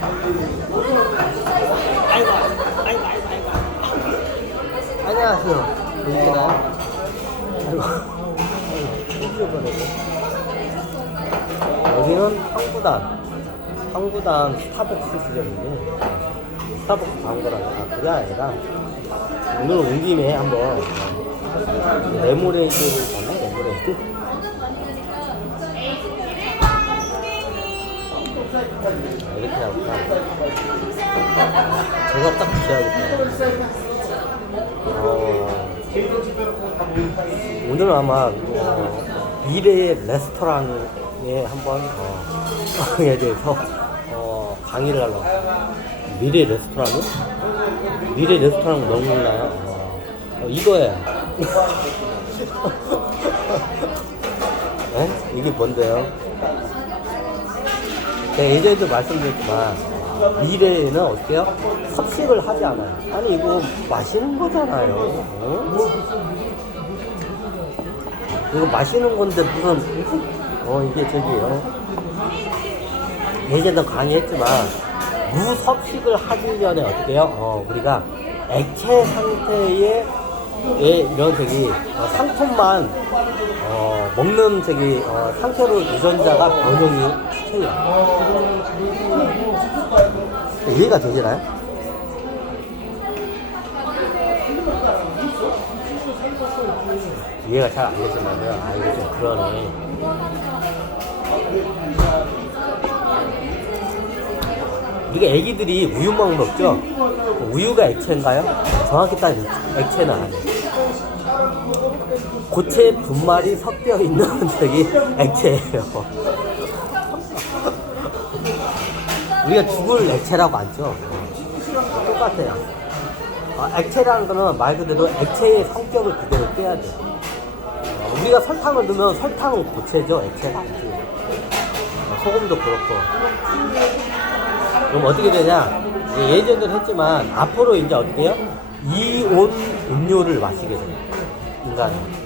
아이고, 아이고, 아이고, 아이고. 안녕하세요. 보이시나요? 아이고. 여기는 황구단 스타벅스 시절인데, 스타벅스 광고라서 그게 아니라, 오늘 온 김에 한번 레모네이드를 봤나? 레모네이드? 이렇게 해볼까? 제가 딱 붙여야겠다. 오늘은 아마 미래의 레스토랑에 한번 에 대해서 강의를 하려고. 미래 레스토랑은? 미래 레스토랑 너무 몰라요? 이거예요. 네? 이게 뭔데요? 제가 예전에도 말씀드렸지만 미래에는 어때요? 섭식을 하지 않아요. 아니 이거 마시는 거잖아요. 이거 마시는 건데 무슨 이게 저기요. 예전에도 강의했지만 무섭식을 하기 전에 어때요? 우리가 액체 상태의 이런 저기 상품만 먹는 저기 상태로 유전자가 변형이 시켜요. 이해가 되시나요? 이해가 잘 안 되시면요. 아 이거 좀 그러네. 우리가 애기들이 우유만 먹죠? 우유가 액체인가요? 정확히 따지면 액체는 아니에요. 고체 분말이 섞여 있는 저기 액체예요. 우리가 죽을 액체라고 안죠? 똑같아요. 액체라는 거는 말 그대로 액체의 성격을 그대로 떼야 돼요. 우리가 설탕을 넣으면 설탕은 고체죠, 액체가 아니지. 소금도 그렇고. 그럼 어떻게 되냐? 예전에도 했지만 앞으로 이제 어떻게 해요? 이온 음료를 마시게 돼요. 인간은.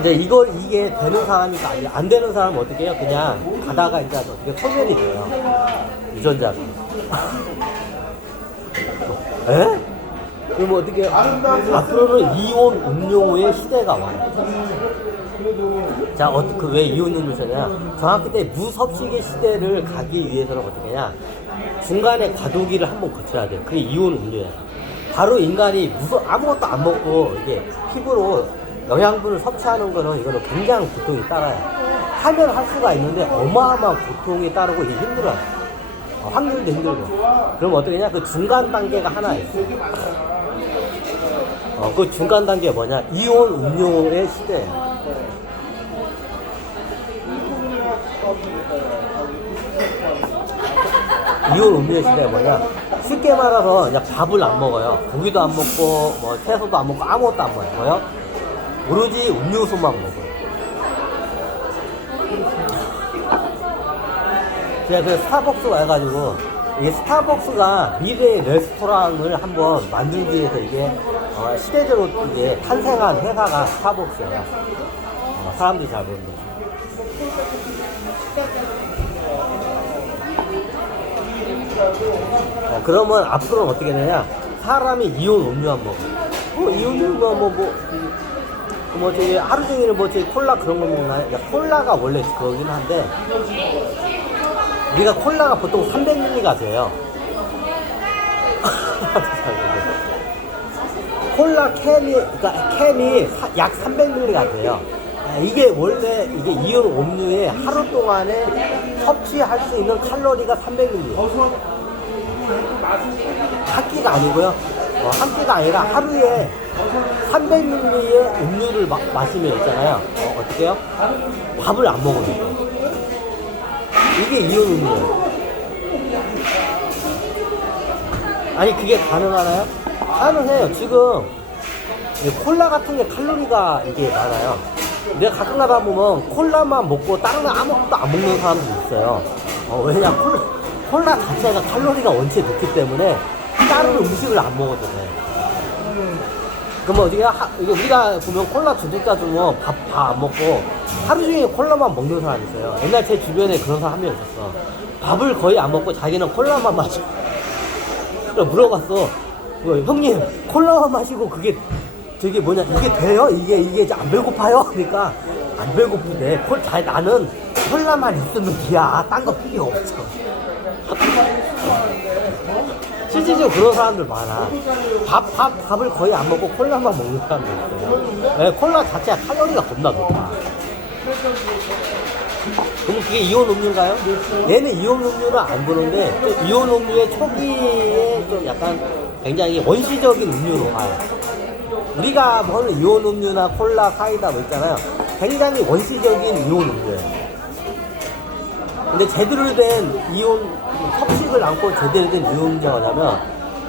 이제 이게 되는 사람이니까 안 되는 사람은 어떻게 해요? 그냥 가다가 이제 어떻게 소멸이 돼요. 유전자가. 에? 그럼 어떻게 해요? 앞으로는 이온 음료의 시대가 와요. 자, 왜 이온 음료 시대냐? 정확히 때 무섭식의 시대를 가기 위해서는 어떻게 하냐? 중간에 과도기를 한번 거쳐야 돼요. 그게 이온 음료예요. 바로 인간이 아무것도 안 먹고 이게 피부로 영양분을 섭취하는 거는 이거는 굉장히 고통이 따라요. 하면 할 수가 있는데 어마어마한 고통이 따르고 이게 힘들어요. 확률도 힘들고. 그럼 어떻게 하냐? 그 중간 단계가 하나 있어요. 그 중간 단계가 뭐냐? 이온 음료의 시대예요. 이온 음료의 시대가 뭐냐? 쉽게 말해서 그냥 밥을 안 먹어요. 고기도 안 먹고, 뭐, 채소도 안 먹고, 아무것도 안 먹어요. 오로지 음료수만 먹어요. 제가 그 스타벅스 와가지고, 이게 스타벅스가 미래의 레스토랑을 한번 만들기 위해서 이게, 시대적으로 이게 탄생한 회사가 스타벅스예요. 사람들이 잘 모르는데. 그러면 앞으로는 어떻게 되냐? 사람이 이온 음료만 먹어. 이온 음료만 뭐 저기 하루 종일 뭐 저기 콜라 그런 거 먹나요? 콜라가 원래 그거긴 한데 우리가 콜라가 보통 300ml가 돼요. 콜라 캔이 약 300ml가 돼요. 이게 원래 이게 이온 음료에 하루 동안에 섭취할 수 있는 칼로리가 300ml. 한 끼가 아니고요. 한 끼가 아니라 하루에 300ml의 음료를 마시면 있잖아요. 어떻게 해요? 밥을 안 먹어요. 이게 이온 음료예요. 아니 그게 가능하나요? 가능해요. 지금 콜라 같은 게 칼로리가 이게 많아요. 내가 가끔 가다 보면 콜라만 먹고 다른 거 아무것도 안 먹는 사람도 있어요. 왜냐 콜라 자체가 칼로리가 원체 높기 때문에 다른 음식을 안 먹어도 돼. 그러면 어떻게 이게 우리가 보면 콜라 중독자 중에 밥 안 먹고 하루 종일 콜라만 먹는 사람 있어요. 옛날 제 주변에 그런 사람 한 명 있었어. 밥을 거의 안 먹고 자기는 콜라만 마시고. 그래서 물어봤어. 형님 콜라만 마시고 그게 저게 뭐냐 이게 돼요? 이게 이제 안 배고파요? 그러니까 안 배고프대. 나는 콜라만 있으면 돼야. 딴 거 필요 없어. 실질적으로 그런 사람들 많아. 밥을 거의 안 먹고 콜라만 먹는 사람들 있어요. 네, 콜라 자체가 칼로리가 겁나 높아. 그럼 그게 이온 음료인가요? 얘는 이온 음료는 안 보는데, 좀 이온 음료의 초기에 좀 약간 굉장히 원시적인 음료로 봐요. 우리가 먹는 이온 음료나 콜라, 사이다 뭐 있잖아요. 굉장히 원시적인 이온 음료예요. 근데 제대로 된 이온, 섭식을 안고 제대로 된 이온음료가 뭐냐면,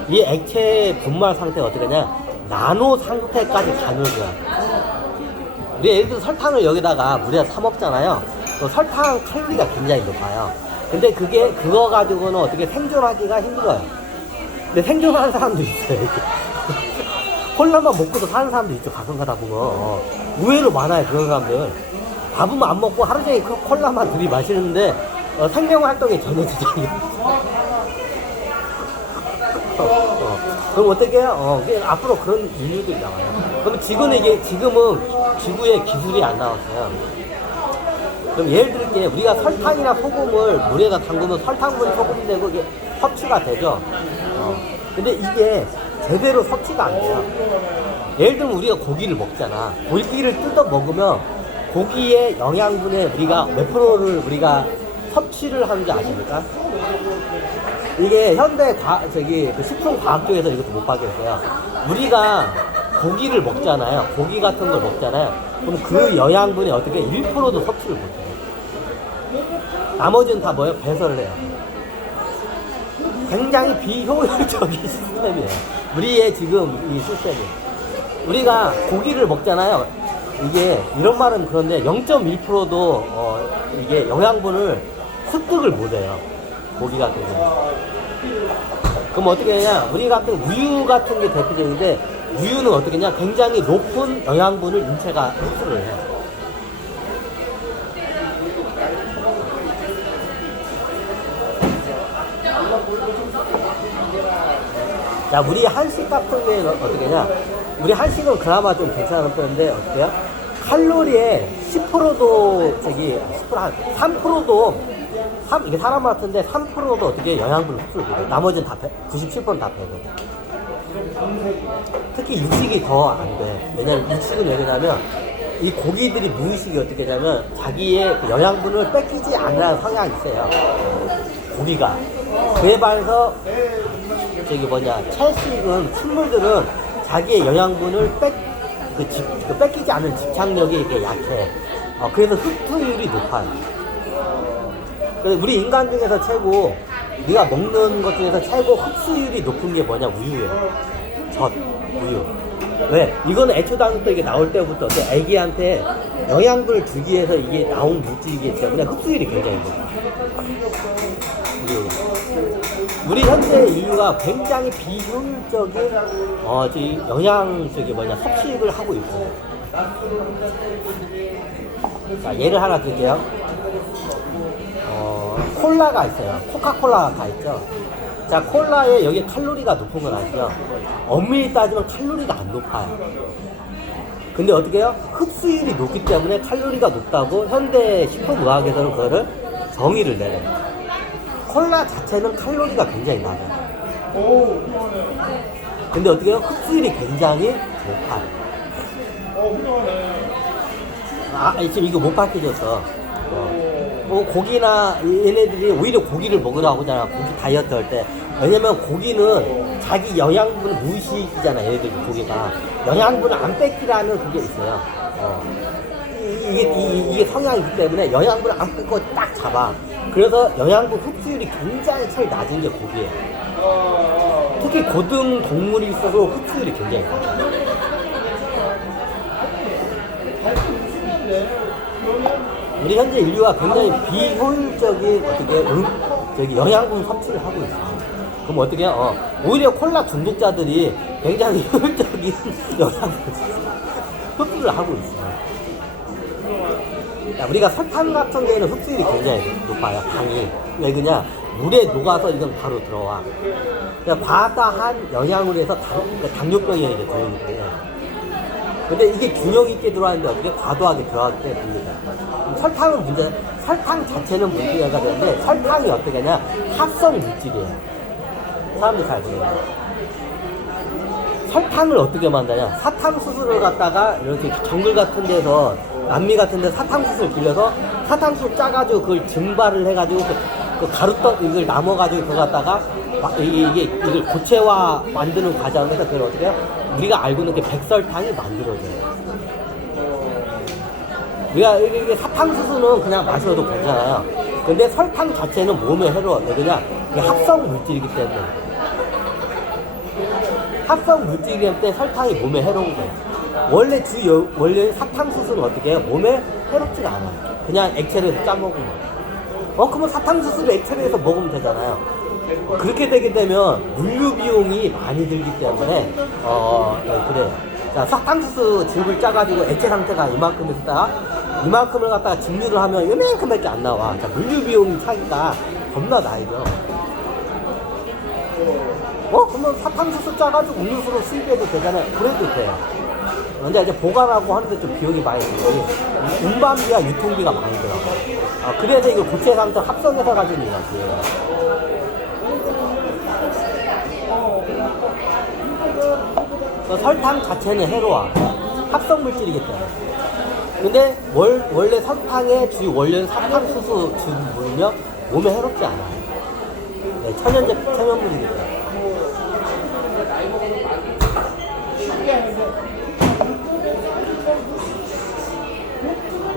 이 액체 분말 상태가 어떻게 되냐, 나노 상태까지 가는 거야. 우리 예를 들어 설탕을 여기다가 물에다 타 먹잖아요. 또 설탕 칼로리가 굉장히 높아요. 근데 그거 가지고는 어떻게 생존하기가 힘들어요. 근데 생존하는 사람도 있어요. 콜라만 먹고도 사는 사람도 있죠. 가끔 가다 보면. 의외로 많아요. 그런 사람들. 밥은 안 먹고 하루 종일 콜라만 들이마시는데 생명 활동에 전혀 지장이 없어요. 그럼 어떻게 해요? 앞으로 그런 인류들이 나와요. 그럼 지금은 지구에 기술이 안 나왔어요. 그럼 예를 들게 우리가 설탕이나 소금을 물에다 담그면 설탕분이 소금이 되고 이게 섭취가 되죠. 근데 이게 제대로 섭취가 안 돼요. 예를 들면 우리가 고기를 먹잖아. 고기를 뜯어 먹으면 고기의 영양분에 우리가 몇 프로를 우리가 섭취를 하는지 아십니까? 이게 현대 식품과학 쪽에서 이것도 못 받겠어요. 우리가 고기를 먹잖아요. 고기 같은 걸 먹잖아요. 그럼 그 영양분이 어떻게 1%도 섭취를 못해요. 나머지는 다 뭐예요? 배설을 해요. 굉장히 비효율적인 시스템이에요. 우리의 지금 이 시스템이. 우리가 고기를 먹잖아요. 이게 이런 말은 그런데 0.1%도 이게 영양분을 습득을 못해요. 고기 같은 거. 그럼 어떻게 하냐? 우리 같은 우유 같은 게 대표적인데 우유는 어떻게 하냐? 굉장히 높은 영양분을 인체가 흡수를 해요. 자, 우리 한식 같은 게 어떻게 하냐? 우리 한식은 그나마 좀 괜찮은 편인데 어때요? 칼로리에 10%도 3%도 이게 사람 같은데 3%도 어떻게 영양분을 흡수를 못해. 나머지는 다 97%는 다 빼고. 특히 육식이 더 안 돼. 왜냐면 육식은 왜 그러냐면 이 고기들이 무의식이 어떻게 되냐면 자기의 그 영양분을 뺏기지 않으라는 성향이 있어요. 고기가. 그에 반해서 채식은 식물들은 자기의 영양분을 뺏기지 않는 집착력이 이렇게 약해. 그래서 흡수율이 높아요. 우리 인간 중에서 최고, 네가 먹는 것 중에서 최고 흡수율이 높은 게 뭐냐? 우유예요. 우유. 왜? 이거는 애초당부터 이게 나올 때부터 애기한테 영양분을 주기 위해서 이게 나온 물질이기 때문에 흡수율이 굉장히 높아. 우리 현재 인류가 굉장히 비효율적인 섭식을 하고 있어요. 자, 예를 하나 드릴게요. 콜라가 있어요. 코카콜라가 있죠. 자, 콜라에 여기 칼로리가 높은 건 아시죠? 엄밀히 따지면 칼로리가 안 높아요. 근데 어떻게 해요? 흡수율이 높기 때문에 칼로리가 높다고 현대 식품의학에서는 그거를 정의를 내려요. 콜라 자체는 칼로리가 굉장히 낮아요. 근데 어떻게 해요? 흡수율이 굉장히 높아요. 지금 이거 못 밝혀졌어. 고기나 얘네들이 오히려 고기를 먹으라고 하잖아. 고기 다이어트 할 때. 왜냐면 고기는 자기 영양분을 무의식이잖아. 얘네들이 고기가. 영양분을 안 뺏기라는 그게 있어요. 이게 성향이기 때문에 영양분을 안 뺏고 딱 잡아. 그래서 영양분 흡수율이 굉장히 제일 낮은 게 고기예요. 특히 고등 동물이 있어서 흡수율이 굉장히 낮아요. 우리 현재 인류가 굉장히 비효율적인 영양분 섭취를 하고 있어요. 그럼 어떻게 해요? 오히려 콜라 중독자들이 굉장히 효율적인 영양을 흡수를 하고 있어요. 자, 우리가 설탕 같은 경우에는 흡수율이 굉장히 높아요. 당이. 왜 그냐? 물에 녹아서 이건 바로 들어와. 그러니까 과다한 영양으로 해서 당뇨병이 이제 걸리기 때문에. 근데 이게 균형 있게 들어왔는데 어떻게 과도하게 들어가기 때문에 됩니다. 설탕은 설탕 자체는 문제가 되는데 설탕이 어떻게 하냐? 합성 물질이에요. 사람들이 잘 모르는 설탕을 어떻게 만드냐? 사탕수수를 갖다가 이렇게 정글 같은 데서 남미 같은 데 사탕수수를 빌려서 사탕수수 짜가지고 그걸 증발을 해가지고 그 가루떡 이걸 남아가지고 그거 갖다가 이걸 고체화 만드는 과정에서 그걸 어떻게 해요? 우리가 알고 있는 게 백설탕이 만들어져요. 우리가 이게 사탕수수는 그냥 마셔도 괜찮아요. 근데 설탕 자체는 몸에 해로워요. 그냥 이게 합성 물질이기 때문에. 합성 물질이기 때문에 설탕이 몸에 해로운 거예요. 원래 사탕수수는 어떻게 해요? 몸에 해롭지가 않아요. 그냥 액체로 해서 짜먹으면. 그러면 사탕수수를 액체로 해서 먹으면 되잖아요. 그렇게 되게 되면 물류 비용이 많이 들기 때문에 네, 그래요. 자, 사탕수수 즙을 짜가지고 액체 상태가 이만큼 있다가 이만큼을 갖다가 증류를 하면 이만큼밖에 안 나와. 자, 물류 비용이 차니까 겁나 나이죠. 그러면 사탕수수 짜가지고 음료수로 수입해도 되잖아요. 그래도 돼요. 근데 이제 보관하고 하는데 좀 비용이 많이 들고 운반비와 유통비가 많이 들어가요. 그래서 이거 고체 상태 합성해서 가지고 있는 거예요. 설탕 자체는 해로워. 합성 물질이기 때문에. 근데 원래 설탕의 주 원료는 사탕수수 즙은요 몸에 해롭지 않아요. 네, 천연물이기 때문에.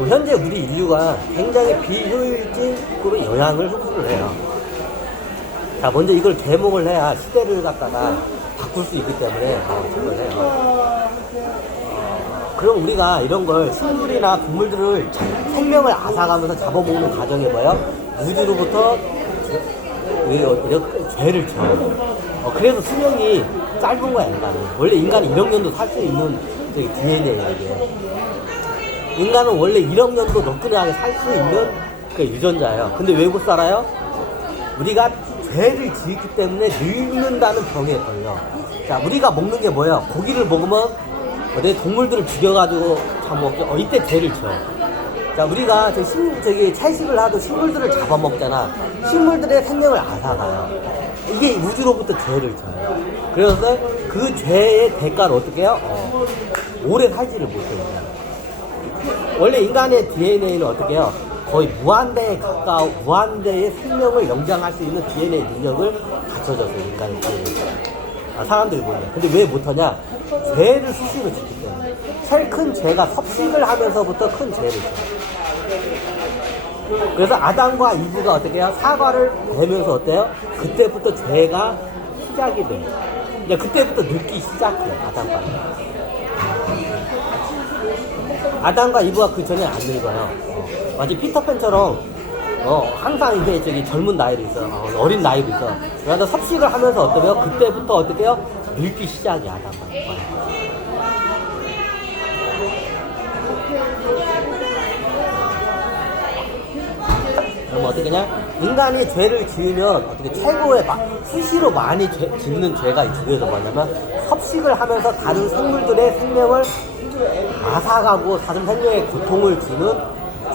현재 우리 인류가 굉장히 비효율적으로 영양을 흡수를 해요. 자, 먼저 이걸 개몽을 해야 시대를 갖다가 바꿀 수 있기 때문에 그걸 해요. 그럼 우리가 이런 걸 식물이나 동물들을 생명을 앗아가면서 잡아먹는 과정이 뭐예요? 우주로부터 이렇게 죄를 져요. 그래서 수명이 짧은 거야, 인간은. 원래 인간이 1억 년도 살 수 있는 DNA예요, 이게. 인간은 원래 1억 년도 너끈하게 살 수 있는 그 유전자예요. 근데 왜 못 살아요? 우리가 죄를 지었기 때문에 늙는다는 병에 걸려. 자, 우리가 먹는 게 뭐예요? 고기를 먹으면 내 동물들을 죽여가지고 잡아먹죠. 이때 죄를 져. 자, 우리가 채식을 하도 식물들을 잡아먹잖아. 식물들의 생명을 앗아가요. 이게 우주로부터 죄를 져요. 그래서 그 죄의 대가를 어떻게 해요? 오래 살지를 못해요. 원래 인간의 DNA는 어떻게 해요? 거의 무한대에 가까운 무한대의 생명을 영장할 수 있는 DNA 능력을 갖춰졌어요, 인간의 DNA. 사람들이 보면. 근데 왜 못하냐? 죄를 수시로 짓기 때문에. 제일 큰 죄가 섭식을 하면서부터 큰 죄를 져요. 그래서 아담과 이브가 어떻게 해요? 사과를 베면서 어때요? 그때부터 죄가 시작이 돼요. 이제 그때부터 늙기 시작해요, 아담과 이브. 아담과 이브가 그 전에 안 늙어요. 마치 피터팬처럼 항상 이제 젊은 나이도 있어, 어린 나이도 있어. 그래서 섭식을 하면서 어떠면 그때부터 어떻게 해요? 늙기 시작이야, 아담과 이브가. 그럼 어떻게 냐 인간이 죄를 지으면 어떻게 최고의 수시로 많이 짓는 죄가 중에서 뭐냐면 섭식을 하면서 다른 생물들의 생명을 앗아가고 다른 생명에 고통을 주는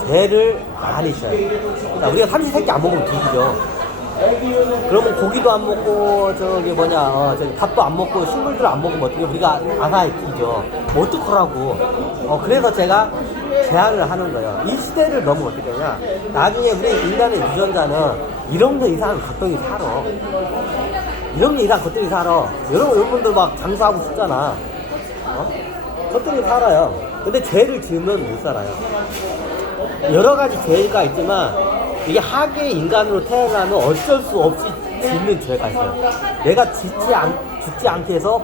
죄를 많이 져요. 자, 우리가 삼시세끼 안 먹으면 죽이죠. 그러면 고기도 안 먹고 밥도 안 먹고 식물들 안 먹으면 어떻게 우리가 앗아있죠. 뭐 어떡하라고. 그래서 제가 제안을 하는 거예요. 이 시대를 너무 어떻게 하냐. 나중에 우리 인간의 유전자는 1억 년 이상 거뜬히 살아. 1억 년 이상 거뜬히 살아. 여러분들 막 장수하고 싶잖아. 거뜬히 살아요. 근데 죄를 지으면 못 살아요. 여러 가지 죄가 있지만 이게 하계 인간으로 태어나면 어쩔 수 없이 짓는 죄가 있어요. 내가 죽지 않게 해서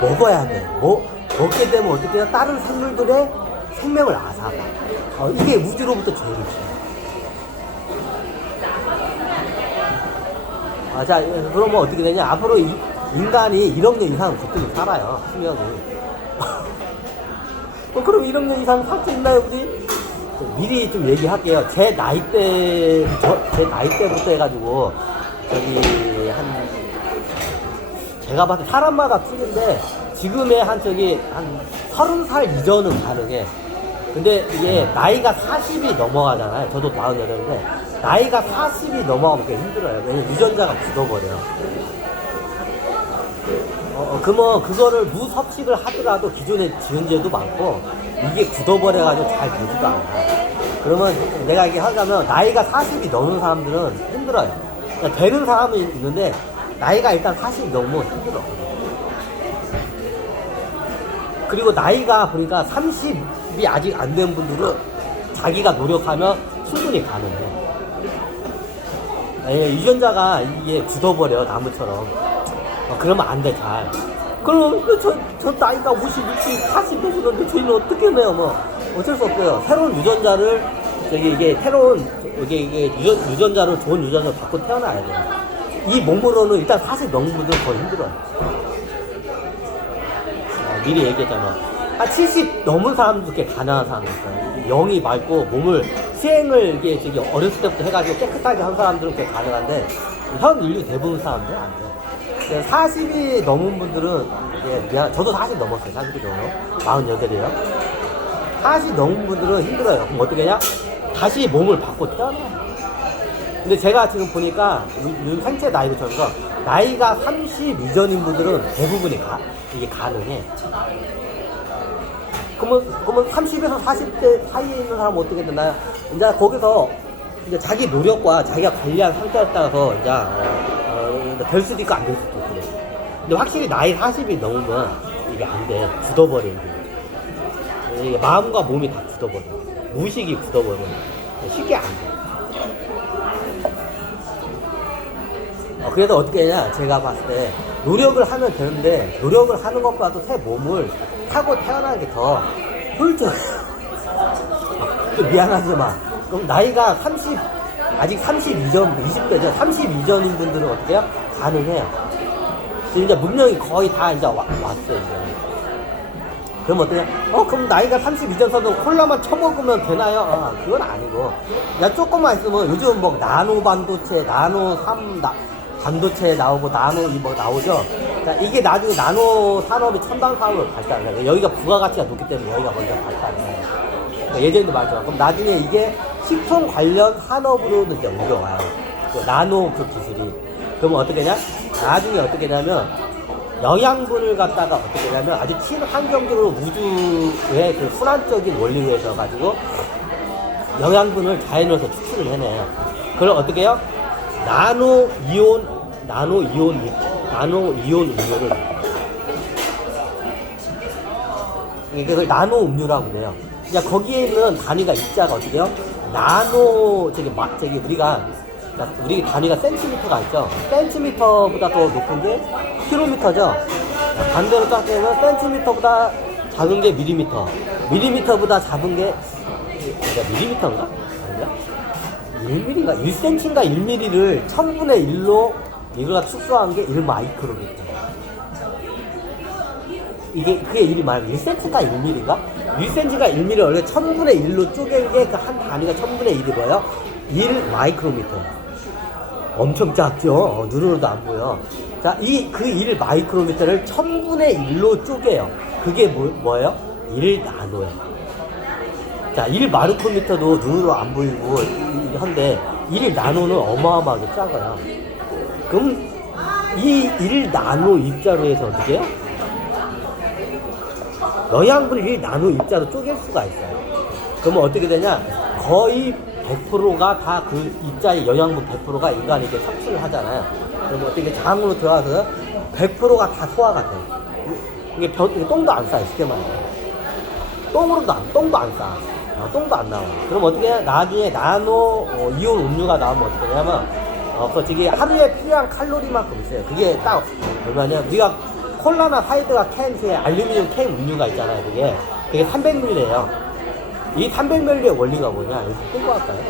먹어야 돼. 먹게 되면 어떻게 해요? 다른 생물들의 생명을 앗아가. 이게 우주로부터 죄를 지어요. 자, 그러면 어떻게 되냐? 앞으로 인간이 1억 년 이상 거뜬히 살아요, 수명이. 그럼 1억 년 이상 살 수 있나요, 우리? 미리 좀 얘기할게요. 제 나이 때부터 해가지고, 제가 봤을 때 사람마다 틀린데, 지금의 한 30살 이전은 가능해. 근데 이게 나이가 40이 넘어가잖아요. 저도 48인데, 나이가 40이 넘어가면 꽤 힘들어요. 왜냐면 유전자가 굳어버려요. 그러면 그거를 무섭식을 하더라도 기존에 지은제도 많고, 이게 굳어버려가지고 잘 되지도 않아. 그러면 내가 이게 하자면, 나이가 40이 넘는 사람들은 힘들어요. 그러니까 되는 사람은 있는데, 나이가 일단 40이 넘으면 힘들어. 그리고 나이가 보니까 30이 아직 안 된 분들은 자기가 노력하면 충분히 가능해. 유전자가 이게 굳어버려, 나무처럼. 그러면 안 돼, 잘. 그럼 저 나이가 50, 60, 40 되시는데 저희는 어떻게 해요? 뭐 어쩔 수 없고요. 새로운 유전자를 유전자를 좋은 유전자를 받고 태어나야 돼요. 이 몸으로는 일단 40 넘는 분들은 더 힘들어요. 미리 얘기했잖아. 한 70 넘은 사람도 꽤 가난한 사람이 있어요. 영이 맑고 몸을 수행을 이게 어렸을 때부터 해가지고 깨끗하게 한 사람들은 꽤 가능한데, 현 인류 대부분 사람들은 안 돼요. 40이 넘은 분들은, 저도 40 넘었어요. 40이 넘어. 48이에요. 40 넘은 분들은 힘들어요. 그럼 어떻게 하냐? 다시 몸을 바꿔 태어나요. 근데 제가 지금 보니까, 생체 나이로 쳐서, 나이가 30 이전인 분들은 대부분이 이게 가능해. 그러면 30에서 40대 사이에 있는 사람은 어떻게 되나요? 이제 거기서 이제 자기 노력과 자기가 관리한 상태에 따라서 이제 될 수도 있고 안 될 수도 있고. 근데 확실히 나이 40이 넘으면 이게 안 돼. 굳어버려. 이게 마음과 몸이 다 굳어버려. 무의식이 굳어버려. 쉽게 안 돼. 그래서 어떻게 하냐, 제가 봤을 때 노력을 하면 되는데, 노력을 하는 것보다도 새 몸을 타고 태어나는 게 더 효율적이에요. 미안하지만, 그럼 나이가 아직 30 이전, 20대죠. 30 이전인 분들은 어떻게 해요? 가능해요. 이제 문명이 거의 다 이제 왔어요, 이제. 그럼 어떻게 해요? 그럼 나이가 30 이전 사도 콜라만 처먹으면 되나요? 그건 아니고. 야, 조금만 있으면 요즘 뭐 나노 반도체, 반도체 나오고 나노 나오죠. 자, 이게 나중에 나노 산업이 첨단 산업으로 발달해요. 여기가 부가가치가 높기 때문에 여기가 먼저 발달해요. 그러니까 예전에도 말했죠. 그럼 나중에 이게 식품 관련 산업으로는 이제 옮겨와요. 나노 그 기술이. 그러면 어떻게 되냐? 나중에 어떻게 되냐면 영양분을 갖다가 어떻게 되냐면 아주 친환경적으로 우주의 그 순환적인 원리로 해서 가지고 영양분을 자연에서 추출을 해내요. 그걸 어떻게 해요? 나노 이온 음료를, 이걸 나노 음료라고 그래요. 그러니까 거기에 있는 단위가 입자가 어떻게 해요? 나노, 우리 단위가 센티미터가 있죠. 센티미터보다 더 높은 게 킬로미터죠. 반대로 따지면 센티미터보다 작은 게 밀리미터, 밀리미터보다 작은 게 밀리미터인가? 아닌가? 1mm인가? 1cm인가 1mm를 1000분의 1로 이거가 축소한 게 1마이크로미터. 그게 1이 말고 1cm가 1mm인가? 1cm가 1mm를 원래 1000분의 1로 쪼갠 게 그 한 단위가 1000분의 1이 뭐예요? 1마이크로미터. 엄청 작죠? 눈으로도 안 보여. 자, 그 1마이크로미터를 1000분의 1로 쪼개요. 그게 뭐예요? 1나노예요. 자, 1마이크로미터도 눈으로 안 보이고 한데 1나노는 어마어마하게 작아요. 그럼 이 1나노 입자로 해서 어떻게 해요? 영양분을 1나노 입자로 쪼갤 수가 있어요. 그러면 어떻게 되냐? 거의 100%가 다 그 입자의 영양분 100%가 인간이 이렇게 섭취를 하잖아요. 그러면 어떻게 장으로 들어가서 100%가 다 소화가 돼. 이게 똥도 안 싸요, 쉽게 말해. 똥도 안 싸. 똥도 안 나와. 그럼 어떻게 해? 나중에 나노 이온 음료가 나오면 어떻게 하냐면, 저기 하루에 필요한 칼로리만큼 있어요. 그게 딱 얼마냐? 우리가 콜라나 사이드가 캔에 알루미늄 캔 음료가 있잖아요. 그게 300ml예요. 이 300ml의 원리가 뭐냐? 이거 끄고 할까요?